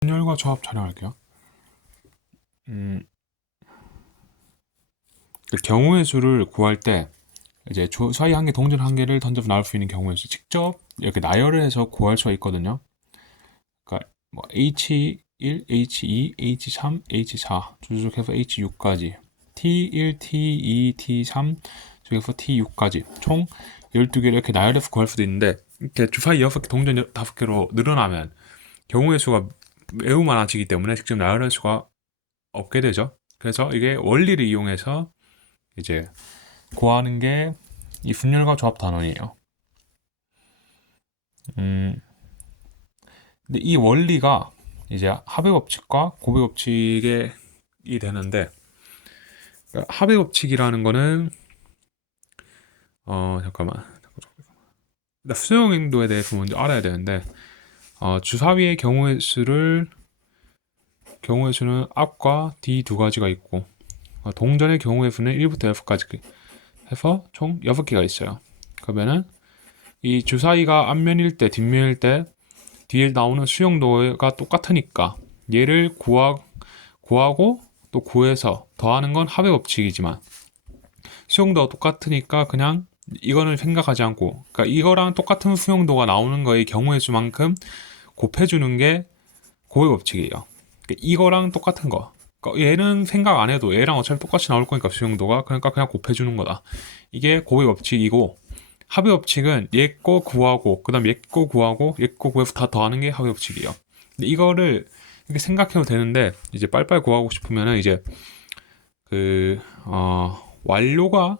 분열과 조합 촬영할게요. 그 경우의 수를 구할 때 이제 주사위 한 개, 동전 한 개를 던져서 나올 수 있는 경우의 수 직접 이렇게 나열을 해서 구할 수가 있거든요. 그러니까 뭐 H1, H2, H3, H4 쭉쭉 해서 H6까지 T1, T2, T3 쭉해서 T6까지 총 12개를 이렇게 나열해서 구할 수도 있는데 이렇게 주사위 6개, 동전 5개로 늘어나면 경우의 수가 매우 많아지기 때문에 직접 나열할 수가 없게 되죠. 그래서 이게 원리를 이용해서 이제 구하는 게 이 분열과 조합 단원이에요. 근데 이 원리가 이제 합의 법칙과 고배 법칙이 되는데 합의 법칙이라는 거는 잠깐만 수용 행도에 대해서 먼저 알아야 되는데 주사위의 경우의 수는 앞과 뒤 두 가지가 있고 동전의 경우의 수는 1부터 6까지 해서 총 6개가 있어요. 그러면은 이 주사위가 앞면일 때 뒷면일 때 뒤에 나오는 수용도가 똑같으니까 얘를 구하고 또 구해서 더하는 건 합의 법칙이지만 수용도가 똑같으니까 그냥 이거는 생각하지 않고 그러니까 이거랑 똑같은 수용도가 나오는 거의 경우의 수만큼 곱해주는 게 고의 법칙이에요. 그러니까 이거랑 똑같은 거 그러니까 얘는 생각 안 해도 얘랑 어차피 똑같이 나올 거니까 수용도가 그러니까 그냥 곱해주는 거다. 이게 고의 법칙이고 합의 법칙은 얘 거 구하고 그다음 얘 거 구하고 얘 거 구해서 다 더하는 게 합의 법칙이에요. 근데 이거를 이렇게 생각해도 되는데 이제 빨빨 구하고 싶으면은 이제 완료가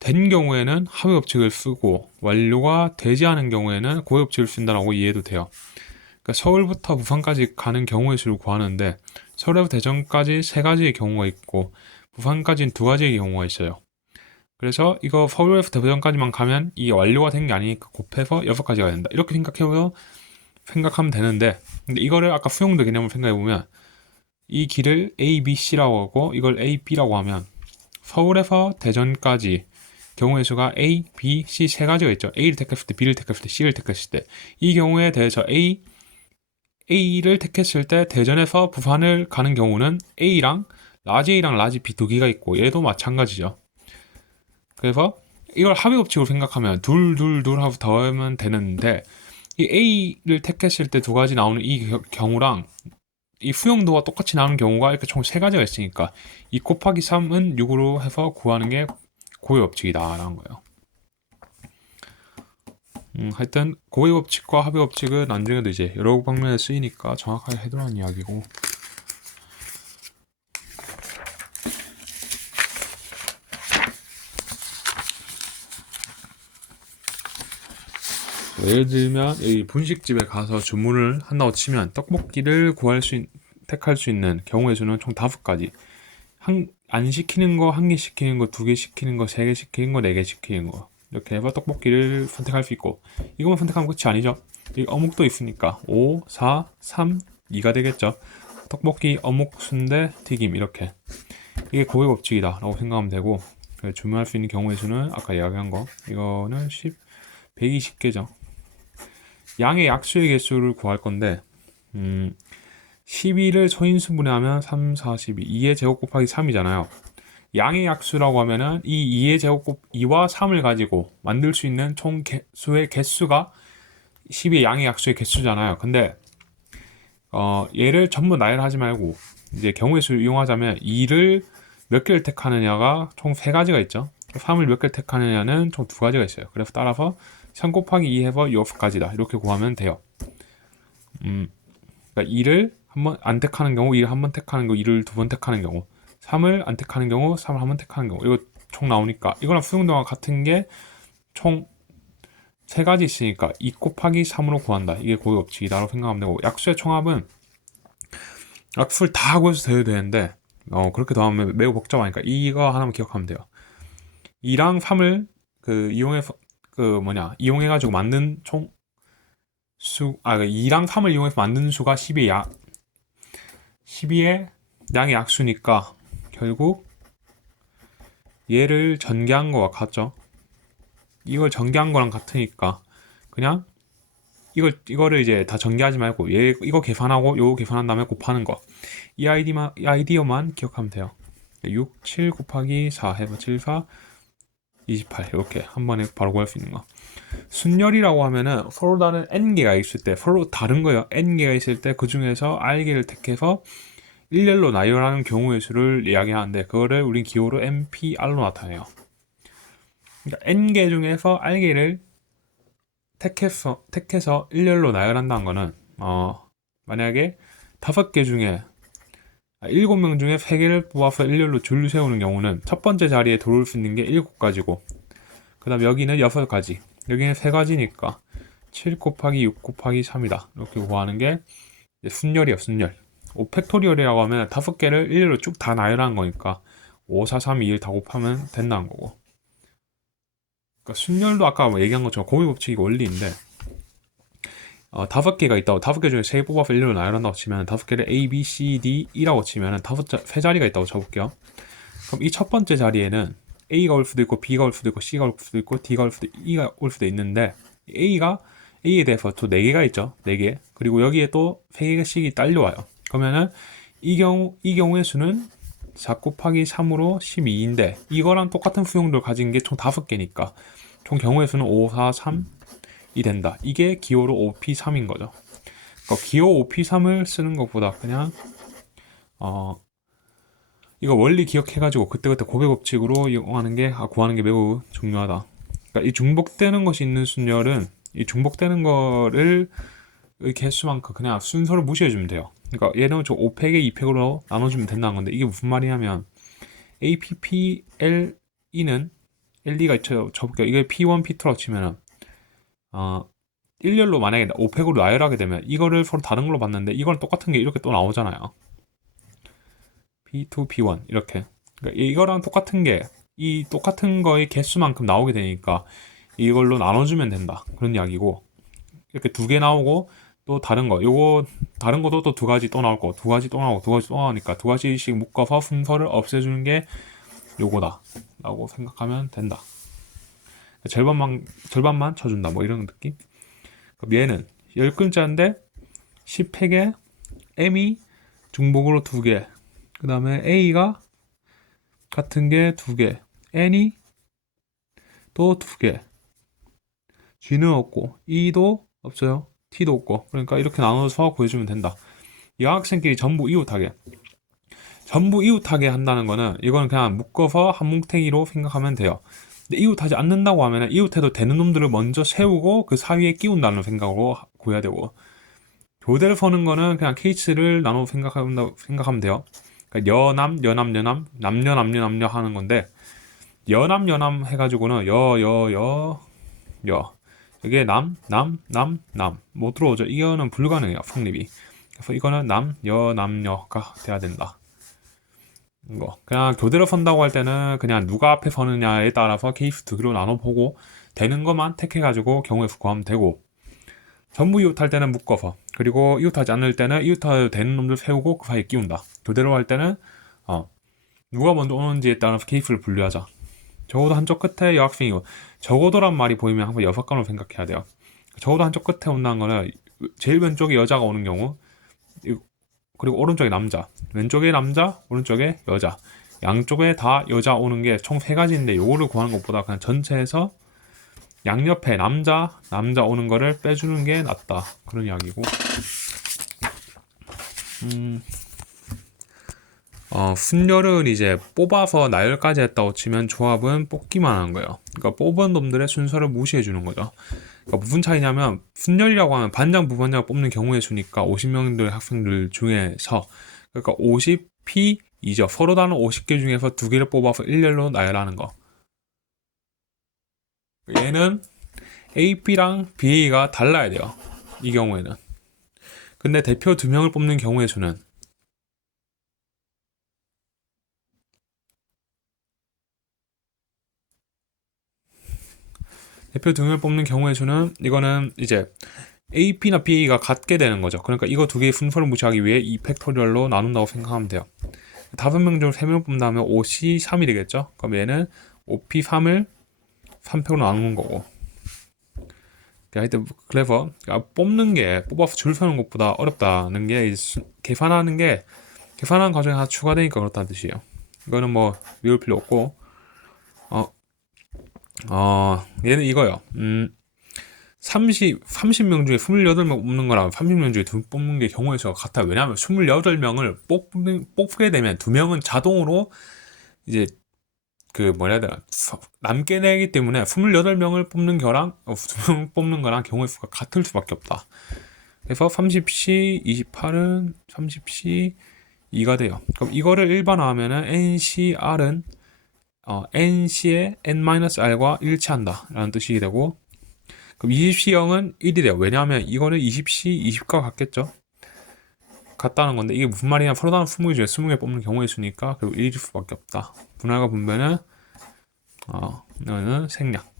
된 경우에는 합의 법칙을 쓰고 완료가 되지 않은 경우에는 고의 법칙을 쓴다라고 이해해도 돼요. 그러니까 서울부터 부산까지 가는 경우의 수를 구하는데 서울에서 대전까지 세 가지의 경우가 있고 부산까지는 두 가지의 경우가 있어요. 그래서 이거 서울에서 대전까지만 가면 이게 완료가 된 게 아니니까 곱해서 6가지가 된다. 이렇게 생각하면 되는데 근데 이거를 아까 수용도 개념을 생각해보면 이 길을 A, B, C라고 하고 이걸 A, B라고 하면 서울에서 대전까지 경우의 수가 A, B, C 세 가지가 있죠. A를 택했을 때, B를 택했을 때, C를 택했을 때 이 경우에 대해서 A를 택했을 때 대전에서 부산을 가는 경우는 A랑 라지 A랑 라지 B 두 개가 있고 얘도 마찬가지죠. 그래서 이걸 합의 법칙으로 생각하면 둘 하고 더하면 되는데 이 A를 택했을 때 두 가지 나오는 이 경우랑 이 수용도가 똑같이 나오는 경우가 이렇게 총 세 가지가 있으니까 2 곱하기 3은 6으로 해서 구하는 게 고의 법칙이다라는 거예요. 하여튼 고의 법칙과 합의 법칙은 나중에도 이제 여러 방면에 쓰이니까 정확하게 해두라는 이야기고 예를 들면 이 분식집에 가서 주문을 한다고 치면 떡볶이를 택할 수 있는 경우의 수는 총 5가지. 안 시키는 거 1개 시키는 거 2개 시키는 거 3개 시키는 거 4개 시키는 거 이렇게 해서 떡볶이를 선택할 수 있고 이것만 선택하면 끝이 아니죠. 이 어묵도 있으니까 5, 4, 3, 2가 되겠죠. 떡볶이, 어묵, 순대, 튀김 이렇게 이게 고의 법칙이다 라고 생각하면 되고 주문할 수 있는 경우의 수는 아까 이야기한 거 이거는 120개죠. 양의 약수의 개수를 구할 건데 12를 소인수분해하면 3, 4, 12 2의 제곱 곱하기 3이잖아요. 양의 약수라고 하면은 이 2의 제곱 2와 3을 가지고 만들 수 있는 총 수의 개수가 12의 양의 약수의 개수잖아요. 근데 얘를 전부 나열하지 말고 이제 경우의 수를 이용하자면 2를 몇 개를 택하느냐가 총 3가지가 있죠. 3을 몇 개를 택하느냐는 총 2가지가 있어요. 그래서 따라서 3 곱하기 2 해서 6가지다 이렇게 구하면 돼요. 그러니까 2를 한 번 안 택하는 경우, 2를 한 번 택하는 경우, 2를 두 번 택하는 경우, 3을 안 택하는 경우, 3을 한 번 택하는 경우 이거 총 나오니까 이거랑 수용도가 같은 게 총 3가지 있으니까 2 곱하기 3으로 구한다. 이게 고의 법칙이다라고 생각하면 되고 약수의 총합은 약수를 다 하고 해서 돼야 되는데 그렇게 더하면 매우 복잡하니까 이거 하나만 기억하면 돼요. 2랑 3을 이용해가지고 만든 총 2랑 3을 이용해서 만든 수가 12의 양의 약수니까 결국 얘를 전개한 거와 같죠. 이걸 전개한 거랑 같으니까 그냥 이거를 이제 다 전개하지 말고 이거 계산하고 요거 계산한 다음에 곱하는 거. 이 아이디어만 기억하면 돼요. 6, 7 곱하기 4 해봐. 7, 4, 28 이렇게 한 번에 바로 구할 수 있는 거. 순열이라고 하면은 서로 다른 n개가 있을 때, 서로 다른 거예요. n개가 있을 때 그 중에서 r개를 택해서 일렬로 나열하는 경우의 수를 이야기하는데, 그거를 우린 기호로 npr로 나타내요. 그러니까 n개 중에서 r개를 택해서 일렬로 나열한다는 거는 만약에 5개 중에 7명 중에 3개를 뽑아서 일렬로 줄 세우는 경우는 첫 번째 자리에 들어올 수 있는 게 7가지고, 그 다음 여기는 6가지, 여기는 3가지니까 7 곱하기 6 곱하기 3이다. 이렇게 구하는 게 순열이에요. 순열. 5팩토리얼이라고 하면 5개를 일렬로 쭉 다 나열하는 거니까 5, 4, 3, 2, 1 다 곱하면 된다는 거고. 그러니까 순열도 아까 얘기한 것처럼 고비 법칙이 원리인데, 5개가 있다고, 5개 중에 3개 뽑아서 1로 나열한다고 치면 5개를 A, B, C, D, E라고 치면 3자리가 있다고 쳐볼게요. 그럼 이 첫 번째 자리에는 A가 올 수도 있고 B가 올 수도 있고 C가 올 수도 있고 D가 올 수도 있고 E가 올 수도 있는데, A에 대해서 또 4개가 있죠. 4개. 그리고 여기에 또 3개씩이 딸려와요. 그러면은 이 경우의 수는 4 곱하기 3으로 12인데, 이거랑 똑같은 수용도를 가진 게 총 5개니까 총 경우의 수는 5, 4, 3이 된다. 이게 기호로 OP3인 거죠. 그러니까 기호 OP3을 쓰는 것보다 그냥 이거 원리 기억해가지고 그때그때 고배 법칙으로 이용하는 게, 구하는 게 매우 중요하다. 그러니까 이 중복되는 것이 있는 순열은 이 중복되는 거를 의 개수만큼 그냥 순서를 무시해주면 돼요. 그러니까 얘는 저 5팩에 2팩으로 나눠주면 된다는 건데, 이게 무슨 말이냐면 APPLE는 LE가 쳐볼게요. 이게 P1, P2라고 치면은 일렬로 만약에 5팩으로 나열하게 되면 이거를 서로 다른 걸로 봤는데 이거랑 똑같은 게 이렇게 또 나오잖아요. P2, P1 이렇게. 그러니까 이거랑 똑같은 게 이 똑같은 거의 개수만큼 나오게 되니까 이걸로 나눠주면 된다. 그런 이야기고, 이렇게 2개 나오고 또 다른 거, 요거 다른 것도 또 2가지 또 나올 거, 2가지 또 나오고 2가지 또 나오니까 2가지씩 묶어서 순서를 없애주는 게 요거다 라고 생각하면 된다. 절반만 쳐준다, 뭐 이런 느낌. 그럼 얘는 10글자인데 10팩에 M이 중복으로 2개, 그 다음에 A가 같은 게 2개, N이 또 2개, G는 없고 E도 없어요, T도 없고. 그러니까 이렇게 나눠서 구해주면 된다. 여학생끼리 전부 이웃하게 한다는 거는, 이거는 그냥 묶어서 한 뭉탱이로 생각하면 돼요. 근데 이웃하지 않는다고 하면 이웃해도 되는 놈들을 먼저 세우고 그 사이에 끼운다는 생각으로 구해야 되고, 교대를 서는 거는 그냥 케이스를 나눠 생각하면 돼요. 그러니까 여남 남녀 하는 건데, 여남 해가지고는 이게 남 못 들어오죠. 이거는 불가능해요, 성립이. 그래서 이거는 남녀가 돼야 된다. 그냥 교대로 선다고 할 때는 그냥 누가 앞에 서느냐에 따라서 케이스 2개로 나눠보고 되는 것만 택해가지고 경우의 수 구하면 되고, 전부 이웃할 때는 묶어서, 그리고 이웃하지 않을 때는 이웃해도 되는 놈들 세우고 그 사이에 끼운다. 교대로 할 때는 누가 먼저 오는지에 따라서 케이스를 분류하자. 적어도 한쪽 끝에 여학생이고, 적어도란 말이 보이면 항상 여섯간으로 생각해야 돼요. 적어도 한쪽 끝에 온다는 거는 제일 왼쪽에 여자가 오는 경우, 그리고 오른쪽에 남자, 왼쪽에 남자, 오른쪽에 여자, 양쪽에 다 여자 오는 게 총 3가지인데, 요거를 구하는 것보다 그냥 전체에서 양옆에 남자 오는 거를 빼주는 게 낫다, 그런 이야기고. 순열은 이제 뽑아서 나열까지 했다고 치면 조합은 뽑기만 하는 거예요. 그러니까 뽑은 놈들의 순서를 무시해 주는 거죠. 그러니까 무슨 차이냐면, 순열이라고 하면 반장 부반장을 뽑는 경우의 수니까 50명의 학생들 중에서, 그러니까 50P2죠. 서로 다른 50개 중에서 2개를 뽑아서 일렬로 나열하는 거. 얘는 AP랑 BA가 달라야 돼요, 이 경우에는. 근데 대표 2명을 뽑는 경우의 수는 이거는 이제 AP나 BA가 같게 되는 거죠. 그러니까 이거 2개의 순서를 무시하기 위해 2팩토리얼로 나눈다고 생각하면 돼요. 5명 중 3명 뽑는다면 5C3이 되겠죠. 그럼 얘는 5P3을 3팩으로 나누는 거고, 하여튼 클레버. 그러니까 뽑아서 줄 서는 것보다 어렵다는 게 계산하는 과정에 하나 추가되니까 그렇다는 뜻이에요. 이거는 뭐 외울 필요 없고 어, 얘는 이거요. 30명 중에 28명 뽑는 거랑 30명 중에 2명 뽑는 게 경우의 수가 같아요. 왜냐하면 28명을 뽑게 되면 2명은 자동으로 이제 그 뭐라 해야 되나 남게 되기 때문에 28명을 뽑는 거랑 2명 뽑는 거랑 경우의 수가 같을 수밖에 없다. 그래서 30C 28은 30C 2가 돼요. 그럼 이거를 일반화하면은 NCR은 NC의 N-R과 일치한다 라는 뜻이 되고, 그럼 20C형은 1이 돼요. 왜냐하면 이거는 20C 20과 같겠죠. 같다는 건데, 이게 무슨 말이냐, 서로 다른 20개 중에 20개 뽑는 경우의 수니까 그리고 1일 수밖에 없다. 분할과 분배는 이거는 생략.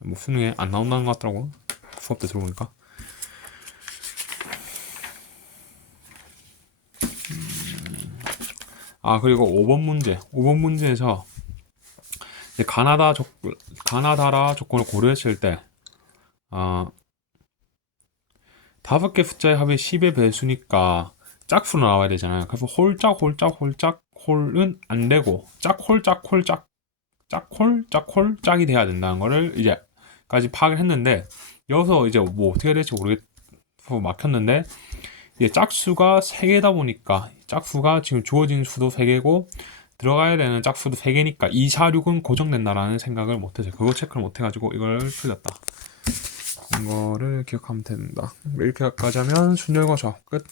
뭐 수능에 안 나온다는 것 같더라고, 수업 때 들어보니까. 그리고 5번 문제에서 이제 가나다라 조건을 고려했을 때 5개 숫자의 합이 10의 배수니까 짝수로 나와야 되잖아요. 그래서 홀은 안 되고 짝홀 짝이 돼야 된다는 거를 이제까지 파악을 했는데, 여기서 이제 뭐 어떻게 해야 될지 모르겠어 막혔는데, 이제 짝수가 3개다 보니까 짝수가 지금 주어진 수도 3개고 들어가야 되는 짝수도 3개니까 2, 4, 6은 고정된다라는 생각을 못해서 그거 체크를 못해가지고 이걸 틀렸다. 이거를 기억하면 됩니다. 이렇게까지 하면 순열과 수학 끝.